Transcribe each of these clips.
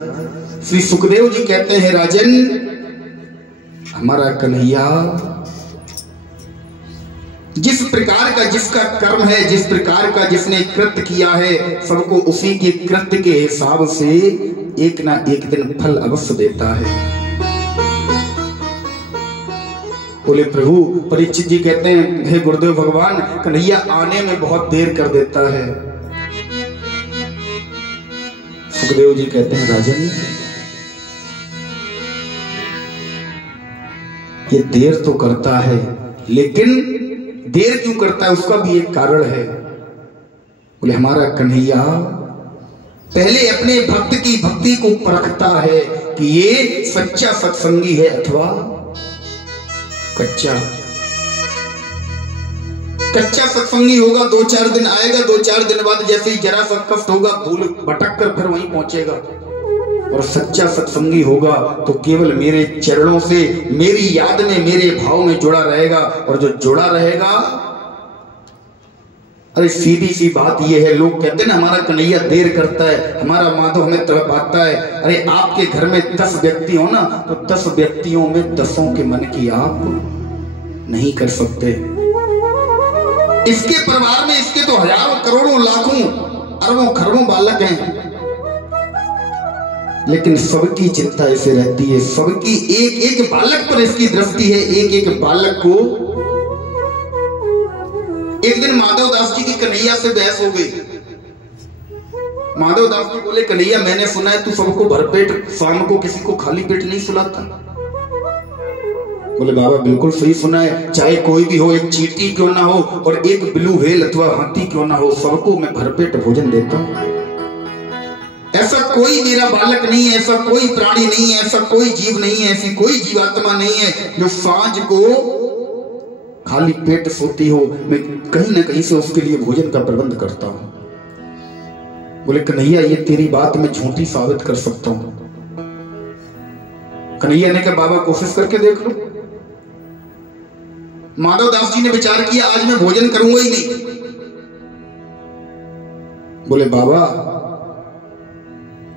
श्री सुखदेव जी कहते हैं, राजन हमारा कन्हैया जिस प्रकार का जिसका कर्म है, जिस प्रकार का जिसने कृत्य किया है, सबको उसी के कृत्य के हिसाब से एक ना एक दिन फल अवश्य देता है। बोले प्रभु, परीक्षित जी कहते हैं, हे गुरुदेव भगवान, कन्हैया आने में बहुत देर कर देता है। सुखदेव जी कहते हैं, राजन ये देर तो करता है, लेकिन देर क्यों करता है उसका भी एक कारण है। बोले हमारा कन्हैया पहले अपने भक्त की भक्ति को परखता है कि ये सच्चा सत्संगी है अथवा कच्चा। कच्चा सत्संगी होगा, 2-4 दिन आएगा, 2-4 दिन बाद जैसे ही जरा सा कष्ट होगा भूल भटक कर फिर वहीं पहुंचेगा। और सच्चा सत्संगी होगा तो केवल मेरे चरणों से, मेरी याद में, मेरे भाव में जुड़ा रहेगा। और जो जुड़ा रहेगा, अरे सीधी सी बात यह है, लोग कहते हैं ना हमारा कन्हैया देर करता है, हमारा माधव हमें तड़पाता है। अरे आपके घर में 10 व्यक्ति हो ना, तो 10 व्यक्तियों में 10 के मन की आप नहीं कर सकते। इसके परिवार में इसके तो हजारों करोड़ों लाखों अरबों खरबों बालक हैं, लेकिन सबकी चिंता ऐसे रहती है, सबकी एक एक बालक पर इसकी दृष्टि है, एक एक बालक को। एक दिन माधव दास जी की कन्हैया से बहस हो गई। माधव दास जी बोले, कन्हैया मैंने सुना है तू सबको भरपेट, शाम को किसी को खाली पेट नहीं सुलाता। बोले बाबा बिल्कुल सही सुना है, चाहे कोई भी हो, एक चींटी क्यों ना हो और एक ब्लू व्हेल अथवा हाथी क्यों ना हो, सबको मैं भरपेट भोजन देता हूं। ऐसा कोई मेरा बालक नहीं है, ऐसा कोई प्राणी नहीं है, ऐसा कोई जीव नहीं है, ऐसी कोई जीवात्मा नहीं है जो सांझ को खाली पेट सोती हो। मैं कहीं ना कहीं से उसके लिए भोजन का प्रबंध करता हूं। बोले कन्हैया ये तेरी बात मैं झूठी साबित कर सकता हूं। कन्हैया ने कहा बाबा कोशिश करके देख लो। माधव दास जी ने विचार किया, आज मैं भोजन करूंगा ही नहीं। बोले बाबा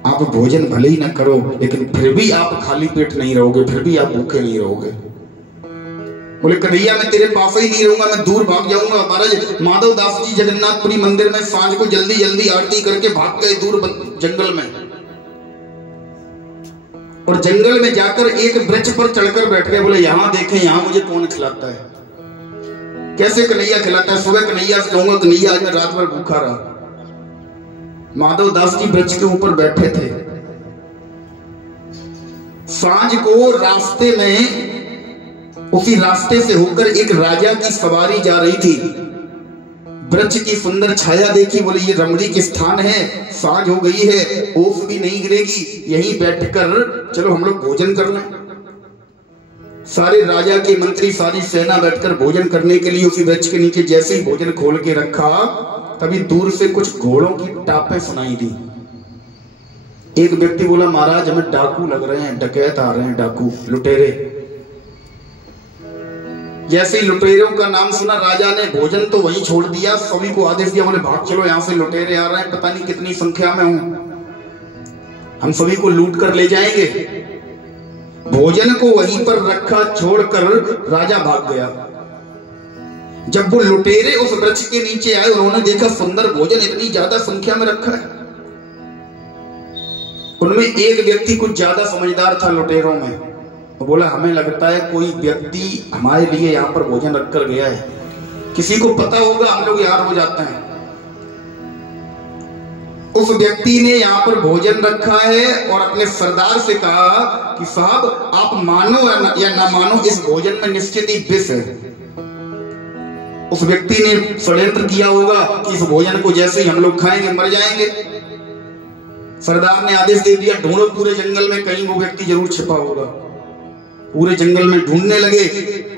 आप भोजन भले ही ना करो, लेकिन फिर भी आप खाली पेट नहीं रहोगे, फिर भी आप भूखे नहीं रहोगे। बोले कन्हैया मैं तेरे पास ही नहीं रहूंगा, मैं दूर भाग जाऊंगा। महाराज माधव दास जी जगन्नाथपुरी मंदिर में सांझ को जल्दी जल्दी आरती करके भाग गए दूर जंगल में, और जंगल में जाकर एक वृक्ष पर चढ़कर बैठ गए। बोले यहां देखें, यहां मुझे कौन खिलाता है। कैसे कन्हैया खिलाता है? सुबह कन्हैया से कहूंगा कन्हैया आज मैं रात भर भूखा रहा। माधव दास जी वृक्ष के ऊपर बैठे थे। सांझ को रास्ते में, उसी रास्ते से होकर एक राजा की सवारी जा रही थी। वृक्ष की सुंदर छाया देखी, बोले ये रमणीक स्थान है, सांझ हो गई है, ओस भी नहीं गिरेगी, यहीं बैठकर चलो हम लोग भोजन कर लें। सारे राजा के मंत्री, सारी सेना बैठकर भोजन करने के लिए उसी वृक्ष के नीचे जैसे ही भोजन खोल के रखा, तभी दूर से कुछ घोड़ों की टापें सुनाई दी। एक व्यक्ति बोला महाराज हमें डाकू लग रहे हैं, डकैत आ रहे हैं, डाकू लुटेरे। जैसे ही लुटेरों का नाम सुना, राजा ने भोजन तो वहीं छोड़ दिया, सभी को आदेश दिया, बोले भाग चलो यहां से, लुटेरे आ रहे हैं, पता नहीं कितनी संख्या में हूं, हम सभी को लूट कर ले जाएंगे। भोजन को वहीं पर रखा, छोड़कर राजा भाग गया। जब वो लुटेरे उस वृक्ष के नीचे आए, उन्होंने देखा सुंदर भोजन इतनी ज्यादा संख्या में रखा है। उनमें एक व्यक्ति कुछ ज्यादा समझदार था लुटेरों में, वो बोला हमें लगता है कोई व्यक्ति हमारे लिए यहाँ पर भोजन रखकर गया है, किसी को पता होगा, हम लोग यार हो जाते हैं। उस व्यक्ति ने यहाँ पर भोजन रखा है और अपने सरदार से कहा कि साहब आप मानो या ना मानो, इस भोजन में निश्चित ही विष है। उस व्यक्ति ने षड्यंत्र किया होगा कि इस भोजन को जैसे ही हम लोग खाएंगे मर जाएंगे। सरदार ने आदेश दे दिया, ढूंढो पूरे जंगल में, कहीं वो व्यक्ति जरूर छिपा होगा। पूरे जंगल में ढूंढने लगे,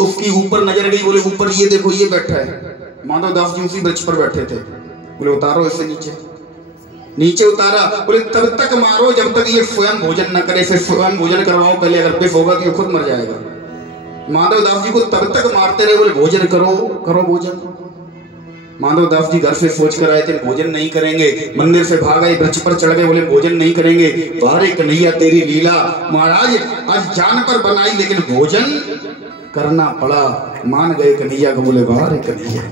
उसकी ऊपर नजर गई, बोले ऊपर ये देखो ये बैठा है। माधव दास जी उसी वृक्ष पर बैठे थे। बोले उतारो इसे नीचे। नीचे उतारा, बोले तब तक मारो जब तक ये स्वयं भोजन न करे, इसे स्वयं भोजन करवाओ पहले, अगर विष होगा तो ये खुद मर जाएगा। माधव दास जी को तब तक मारते रहे, बोले भोजन करो, करो भोजन। माधवदास जी घर से सोच कर आए थे भोजन नहीं करेंगे, मंदिर से भाग आए, वृक्ष पर चढ़ गए, बोले भोजन नहीं करेंगे। वारे कन्हैया तेरी लीला, महाराज आज जान पर बनाई लेकिन भोजन करना पड़ा। मान गए कन्हैया को, बोले वारे कन्हैया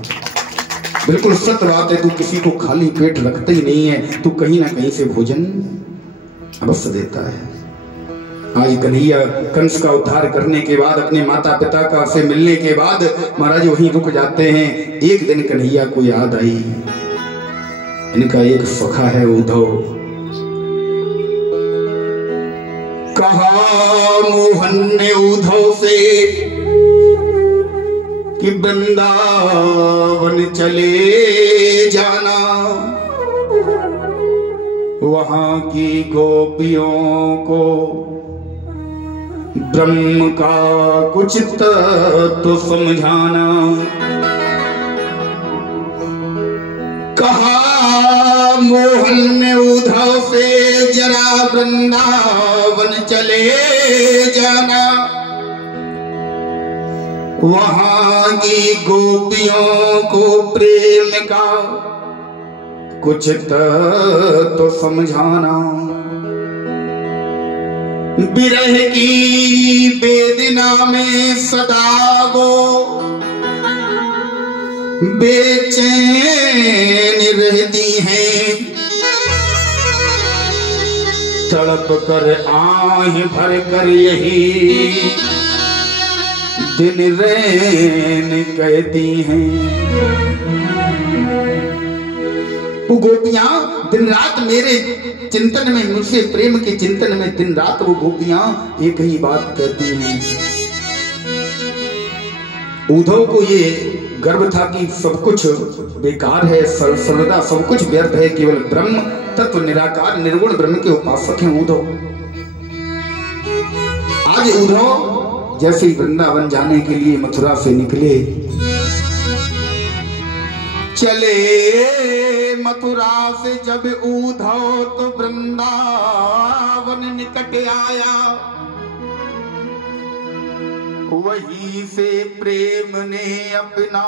बिल्कुल सत्य बात है, तू किसी को खाली पेट रखता ही नहीं है, तू कहीं ना कहीं से भोजन अवश्य देता है। आज कन्हैया कंस का उद्धार करने के बाद, अपने माता पिता का से मिलने के बाद महाराज वहीं रुक जाते हैं। एक दिन कन्हैया को याद आई, इनका एक सखा है उद्धव। कहा मोहन ने उद्धव से कि वृंदावन चले जाना, वहां की गोपियों को ब्रह्म का कुछ तत्व समझाना। कहा मोहन ने उद्धव से जरा वृंदावन चले जाना, वहां की गोपियों को प्रेम का कुछ तो समझाना। बिरह की वेदना में सदा वो बेचैन रहती हैं, तड़प कर आह भर कर यही दिन रैन कहती हैं। वो गोपियां दिन रात मेरे चिंतन में, मुझसे प्रेम के चिंतन में दिन रात वो गोपियां एक ही बात कहती हैं। उद्धव को ये गर्व था कि सब कुछ बेकार है, सर्वदा सब कुछ व्यर्थ है, केवल ब्रह्म तत्व निराकार निर्गुण ब्रह्म के उपासक हैं उद्धव। आज उद्धव जैसे ही वृंदावन जाने के लिए मथुरा से निकले, चले मथुरा से जब उद्धव तो वृंदावन निकट आया, वहीं से प्रेम ने अपना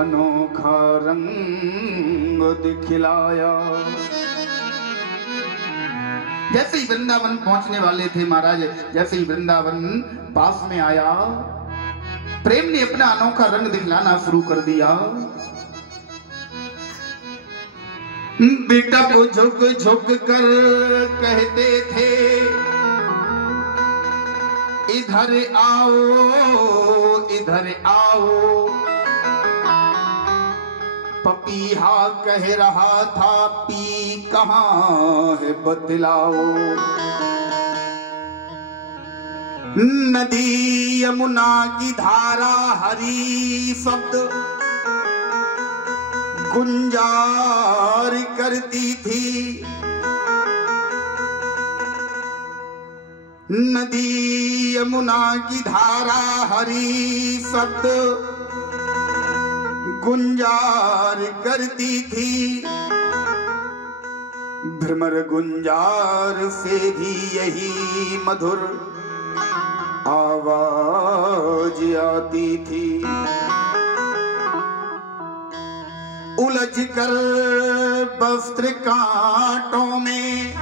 अनोखा रंग दिखलाया। जैसे ही वृंदावन पहुंचने वाले थे महाराज, जैसे ही वृंदावन पास में आया, प्रेम ने अपना अनोखा रंग दिखलाना शुरू कर दिया। बेटा को झुक झुक कर कहते थे, इधर आओ इधर आओ। पपीहा कह रहा था, पी कहाँ है बतलाओ। नदी यमुना की धारा हरी शब्द गुंजार करती थी। नदी यमुना की धारा हरी शब्द गुंजार करती थी। भ्रमर गुंजार से भी यही मधुर आवाज आती थी। उलझ कर वस्त्र कांटों में,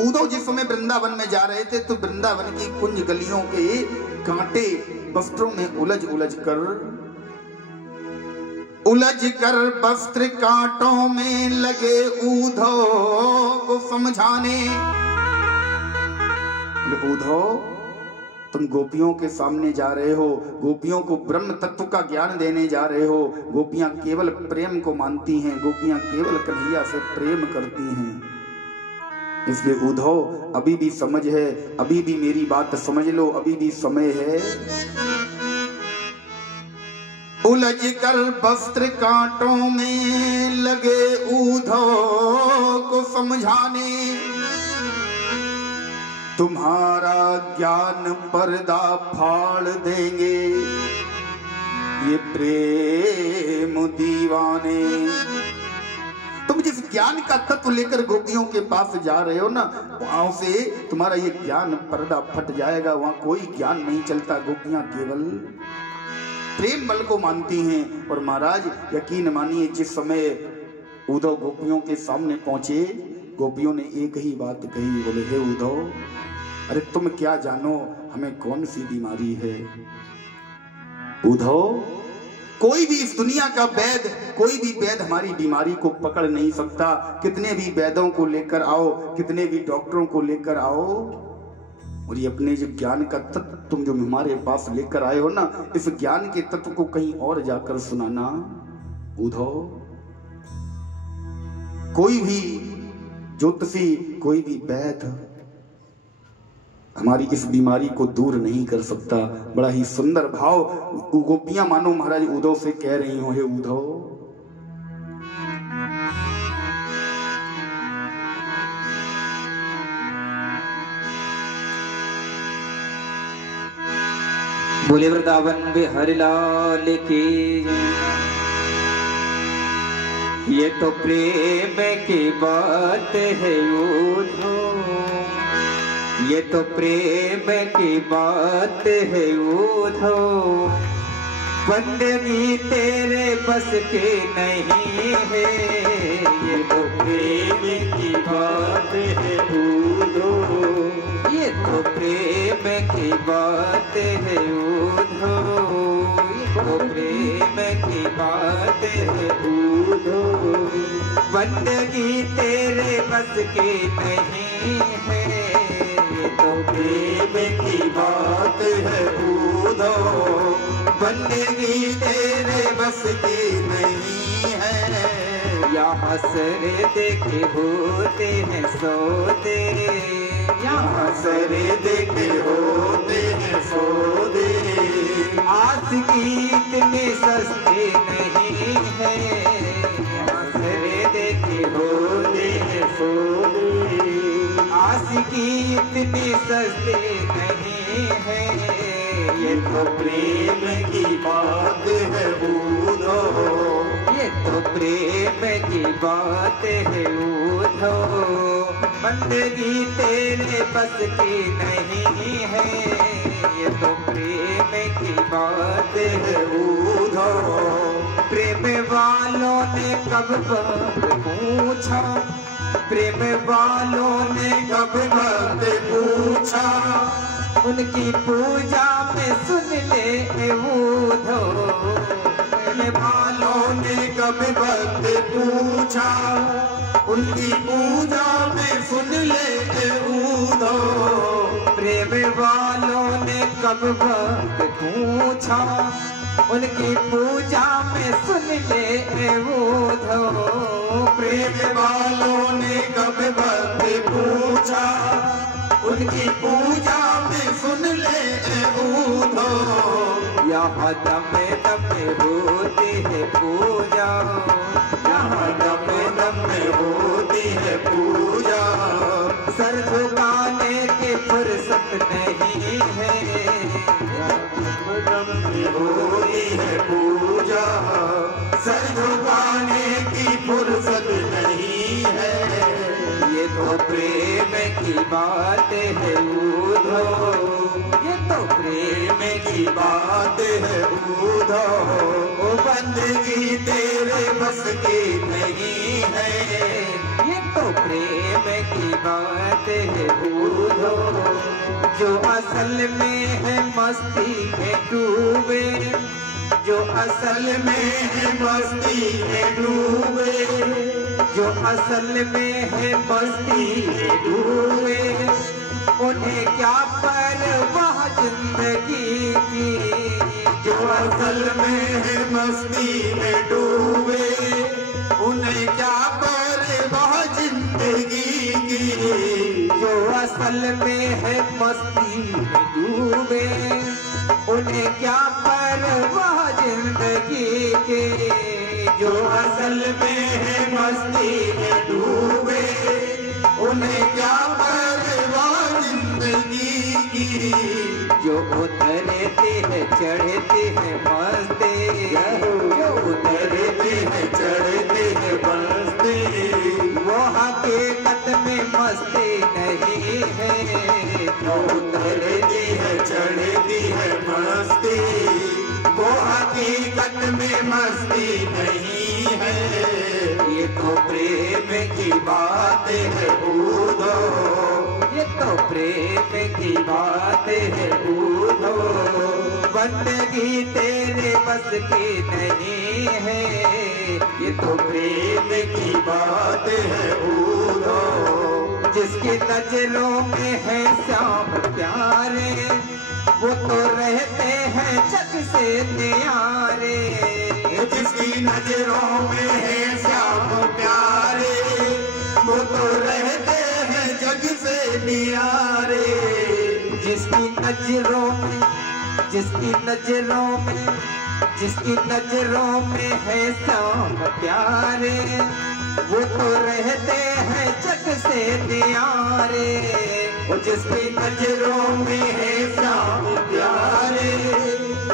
उद्धव जिस समय वृंदावन में जा रहे थे तो वृंदावन की कुंज गलियों के कांटे वस्त्रों में उलझ कर वस्त्र कांटों में लगे उद्धव को समझाने। उद्धव तुम गोपियों के सामने जा रहे हो, गोपियों को ब्रह्म तत्व का ज्ञान देने जा रहे हो। गोपियां केवल प्रेम को मानती हैं, गोपियां केवल कन्हैया से प्रेम करती हैं। इसलिए उद्धव अभी भी समझ है, अभी भी मेरी बात समझ लो, अभी भी समय है। उलझ कर वस्त्र कांटों में लगे उद्धव को समझाने। तुम्हारा ज्ञान पर्दा फाड़ देंगे ये प्रेम दीवाने। तुम जिस ज्ञान का तत्व लेकर गोपियों के पास जा रहे हो ना, वहां से तुम्हारा ये ज्ञान पर्दा फट जाएगा। वहां कोई ज्ञान नहीं चलता, गोपियां केवल प्रेम बल को मानती हैं। और महाराज यकीन मानिए, जिस समय उद्धव गोपियों के सामने पहुंचे, गोपियों ने एक ही बात कही, बोले हे उद्धव, अरे तुम क्या जानो हमें कौन सी बीमारी है। उद्धव, कोई भी इस दुनिया का वैद, कोई भी वैद हमारी बीमारी को पकड़ नहीं सकता। कितने भी वैदों को लेकर आओ, कितने भी डॉक्टरों को लेकर आओ, और ये अपने जो ज्ञान का तत्व तुम जो हमारे पास लेकर आए हो ना, इस ज्ञान के तत्व को कहीं और जाकर सुनाना। उद्धव, कोई भी ज्योतिषी, कोई भी वैद हमारी इस बीमारी को दूर नहीं कर सकता। बड़ा ही सुंदर भाव गोपियां मानो महाराज उद्धव से कह रही हो, हे उद्धव, बोले वृंदावन बिहारी लाल की। ये तो प्रेम की बात है उद्धव, ये तो प्रेम की बात है उद्धव, बंदगी तेरे बस की नहीं है। ये तो प्रेम की बात है उद्धव, ये तो प्रेम की बात है उद्धव, ये तो प्रेम की बात है उद्धव, बंदगी तेरे बस की नहीं है। ये तो प्रेम की बात है उद्धव, बंदगी तेरे बस की नहीं है। यहाँ सरे देखे होते हैं सौदे, यहाँ सरे देखे होते हैं सौदे, आशिकी इतनी सस्ती नहीं है। यहाँ सरे देखे होते हैं सौदे, आशिकी इतनी सस्ती नहीं है। ये तो प्रेम की बात है उद्धव, ये तो प्रेम की बात है उद्धव, बंदगी तेरे बस की नहीं है। ये तो प्रेम की बात है उद्धव, प्रेम वालों ने कब पूछा, प्रेम वालों ने कब पूछा, उनकी पूजा में सुन ले उद्धव। प्रेम वालों ने कब पूछा, उनकी पूजा में सुन ले उद्धव। प्रेम वालों ने कब पूछा, उनकी पूजा में सुन ले उद्धव। प्रेम वालों ने कब पूछा, उनकी पूजा में सुन ले उद्धव। यहाँ दमे दमे होती है पूजा, यहाँ दमे दमे होती है पूजा, सर झुकाने की फुर्सत नहीं है। दमे होती है पूजा, सर झुकाने की फुर्सत नहीं है। ये तो प्रेम की बात है उद्धव, ये तो प्रेम की बात है उद्धव, वो बंदगी तेरे बस की नहीं है। ये तो प्रेम की बात है उद्धव, जो असल में है मस्ती में डूबे, जो असल में है मस्ती में डूबे, जो असल में है मस्ती में डूबे, उन्हें क्या परवाह जिंदगी की। जो असल में है मस्ती में डूबे, उन्हें क्या परवाह जिंदगी की। जो असल में है मस्ती में डूबे, उन्हें क्या परवाह जिंदगी के। जो असल में है मस्ती में डूबे, उन्हें क्या परवाह जिंदगी की। जो उतरते हैं चढ़ते हैं मस्ते, जो उतरते हैं चढ़ते हैं मस्ते, वो हकीकत में मस्ती नहीं है। जो उतरती है चढ़ती है मस्ती, वो है, ये तो प्रेम की बात है उद्धव, ये तो प्रेम की बात है उद्धव। बंदगी तेरे बस की नहीं है, ये तो प्रेम की बात है उद्धव। जिसकी नजरों में है श्याम प्यारे, वो तो रहते हैं जग से न्यारे। जिसकी नजरों में है श्याम प्यारे, वो तो रहते हैं जग से न्यारे। जिसकी नजरों में, जिसकी नजरों में, जिसकी नजरों में है श्याम प्यारे, वो तो रहते हैं जग से न्यारे। जिसकी नजरों में है श्याम प्यारे,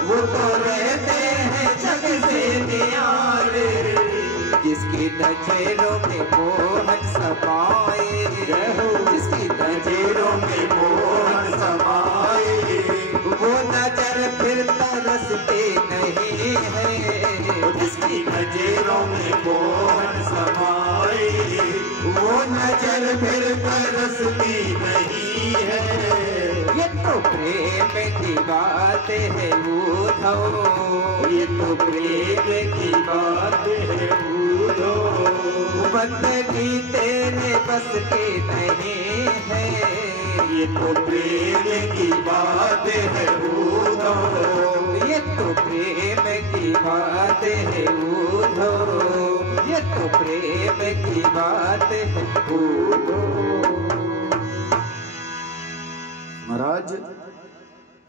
वो तो रहते हैं जग से न्यारे। जिसकी नजरों में मोहन समाए, जिसकी नजरों में मोहन समाए, वो नजर फिर तरसते नहीं है। जिसकी नजरों में मोहन समाए, वो नजर फिर तरसती नहीं है। ये तो प्रेम की बात है उद्धव, ये तो प्रेम की बात है उद्धव। बंदगी तेरे बस की नहीं है, ये तो प्रेम की बात है उद्धव, ये तो प्रेम की बात है उद्धव, ये तो प्रेम की बात है उद्धव। महाराज,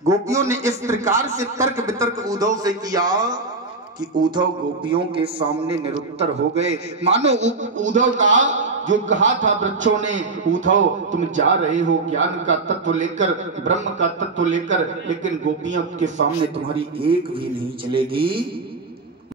गोपियों ने इस प्रकार से तर्क वितर्क उद्धव से किया कि उद्धव गोपियों के सामने निरुत्तर हो गए। मानो उद्धव का जो कहा था वृक्षों ने, उद्धव तुम जा रहे हो ज्ञान का तत्व लेकर, ब्रह्म का तत्व लेकर, लेकिन गोपियों के सामने तुम्हारी एक भी नहीं चलेगी।